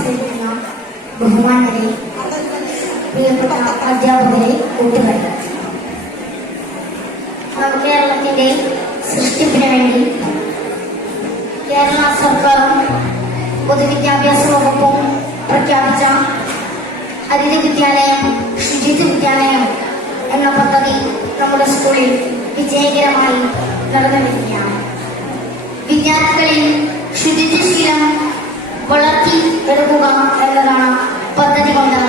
സഹകരിക്കുന്ന ബഹുമാനരെ, പ്രിയപ്പെട്ട അധ്യാപകരെ, കൂട്ടുകാരെ, കേരളത്തിന്റെ സൃഷ്ടിപ്പിന് വേണ്ടി കേരള സർക്കാരും പൊതുവിദ്യാഭ്യാസ വകുപ്പും പ്രഖ്യാപിച്ച ഹരിത വിദ്യാലയം, ശുചിത്വ വിദ്യാലയം എന്ന പദ്ധതി നമ്മുടെ സ്കൂളിൽ വിജയകരമായി നടന്നുവരികയാണ്. വിദ്യാർത്ഥികളിൽ ശുചിത്വശീലം വളർത്തി എടുക്കുക എന്നതാണ് പദ്ധതി കൊണ്ട്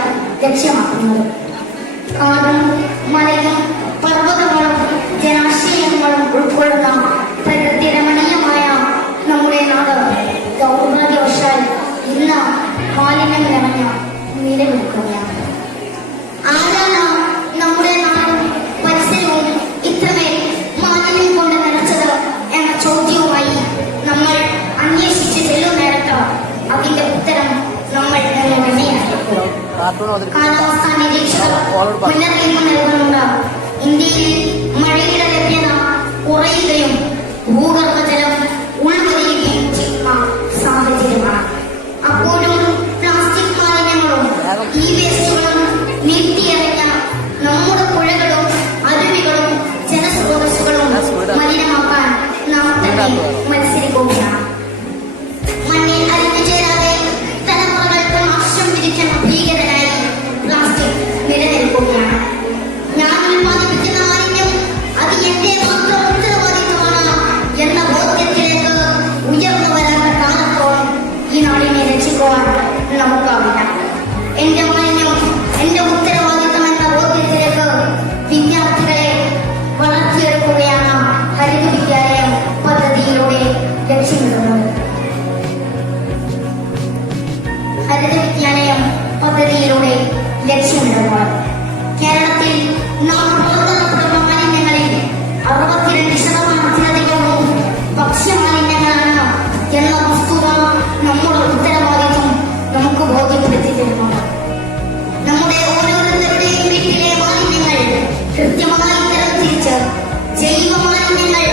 ലക്ഷ്യമാക്കുന്നത്. കാടും മലയും പർവ്വതങ്ങളും ജലാശയങ്ങളും ഉൾക്കൊള്ളുന്ന പ്രകൃതി രമണീയമായ നമ്മുടെ നാട് ദൗർഭാഗ്യവശാൽ ഇന്ന് മാലിന്യം നിറഞ്ഞ നിലനിൽക്കുകയാണ്. ആരാണ് നമ്മുടെ നാടും പരിസരവും ഇത്രമേൽ മാലിന്യം കൊണ്ട് നിറച്ചത് എന്ന ചോദ്യവുമായി നമ്മൾ അന്വേഷിച്ച് ചെല്ലുന്നേരത്ത് അതിന്റെ ഉത്തരം നമ്മൾ തന്നെയായിരിക്കും. കാലാവസ്ഥാ നിരീക്ഷകർ മുന്നറിയിപ്പ് നൽകുന്നുണ്ട്. ഇന്ത്യയിൽ മഴയുടെ ലഭ്യത കുറയുകയും ഭൂഗർഭജലം ഉൾവലിയുകയും ചെയ്യുന്ന സാഹചര്യമാണ്. അപ്പോഴും പ്ലാസ്റ്റിക് മാലിന്യങ്ങളും ഈ വേസ്റ്റുകളും നീട്ടിയെറിഞ്ഞ നമ്മുടെ പുഴകളും അരുവികളും ജലസ്രോതസ്സുകളും മലിനമാക്കാൻ നാം തന്നെ മത്സരിക്കുകയാണ്. മണ്ണിൽ അലിഞ്ഞു ചേരാതെ തലമുറകൾക്ക് നാശം വിധിക്കുന്ന ഭീകരനായി പ്ലാസ്റ്റിക് നിലനിൽക്കുകയാണ്. ഞാൻ ഉൽപ്പാദിപ്പിക്കുന്ന മാലിന്യം അത് എന്റെ മാത്രം ഉത്തരവാദിത്വമാണ് എന്ന ബോധ്യത്തിലേക്ക് ഉയർന്നു വരാത്ത കാലത്തോളം ഈ നാടിനെ രക്ഷിക്കുവാൻ നമുക്കാവില്ല. എന്റെ മാലിന്യം എന്റെ ഉത്തരവാദിത്വം എന്ന ബോധ്യത്തിലേക്ക് വിദ്യാർത്ഥികളെ വളർത്തിയെടുക്കുകയാണ് ഹരിത വിദ്യാലയം പദ്ധതിയിലൂടെ ലക്ഷ്യമിടുന്നത്. ഹരിത വിദ്യാലയം പദ്ധതിയിലൂടെ ലക്ഷ്യമിടുന്നത് കേരളത്തിൽ നാം പുറന്തള്ളപ്പെടുന്ന മാലിന്യങ്ങളിൽ 62% ഭക്ഷ്യമാലിന്യങ്ങളാണ് എന്ന വസ്തുത നമ്മുടെ ഉത്തരവാദിത്വം നമുക്ക് ബോധ്യപ്പെടുത്തി തരുന്നത്. നമ്മുടെ ഓരോരുത്തരുടെയും വീട്ടിലെ മാലിന്യങ്ങൾ കൃത്യമായി തരംതിരിച്ച് ജൈവ മാലിന്യങ്ങൾ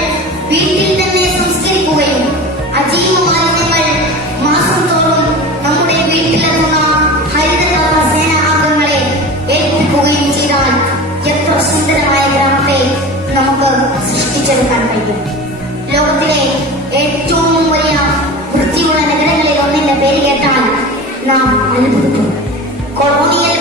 വീട്ടിൽ തന്നെ സംസ്കരിക്കുകയും അജൈവ മാലിന്യങ്ങൾ മാസം തോറും നമ്മുടെ വീട്ടിലെത്തുന്ന ഹരിതകർമ്മ സേന അംഗങ്ങളെ ഏൽപ്പിക്കുകയും ചെയ്താൽ എത്ര സുന്ദരമായ ഗ്രാമത്തെ നമുക്ക് സൃഷ്ടിച്ചെടുക്കാൻ കഴിയും. ലോകത്തിലെ ഏറ്റവും വലിയ വൃത്തിയുള്ള നഗരങ്ങളിൽ ഒന്നിന്റെ പേര് കേട്ടാൽ നാം അത്ഭുതപ്പെടും. കൊളോണിയൽ